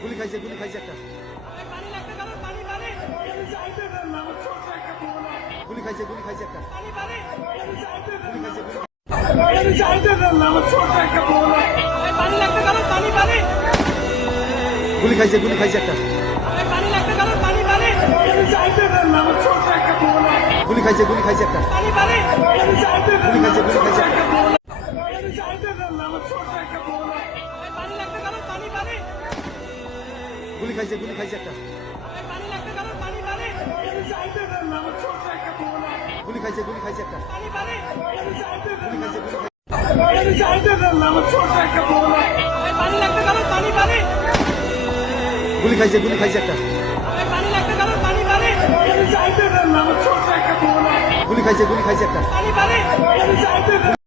গুলি খাইছে একটা গুলি খাইছে একটা গুলি খাইছে একটা গুলি খাইছে একটা গুলি খাইছে একটা গুলি খাইছে একটা গুলি খাইছে একটা গুলি খাইছে একটা